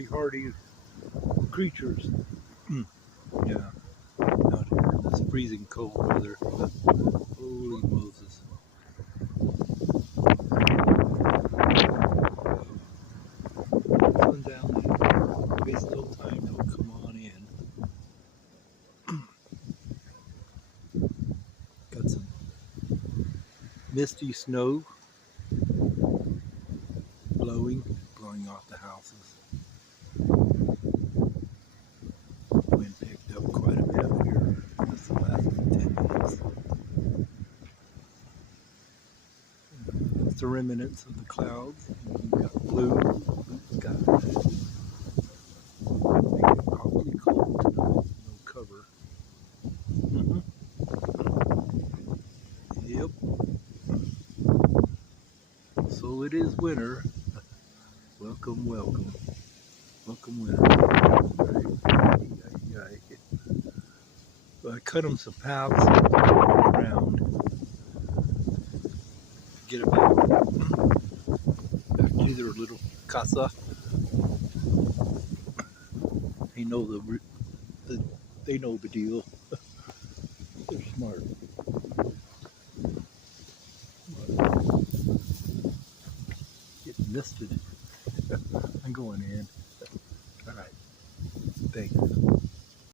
pretty hardy creatures. Yeah, out here in this freezing cold weather. Holy Moses. Sun's down. It's still time to come on in. Got some misty snow blowing off the houses. Wind picked up quite a bit here just the last 10 minutes. It's the remnants of the clouds. We've got blue sky. Make it awfully cold tonight. No cover. Yep. So it is winter. Welcome, welcome. Welcome winter. So I cut them some paths around to get them back to their little casa. They know they know the deal. They're smart. Getting misted. I'm going in. All right. Thanks.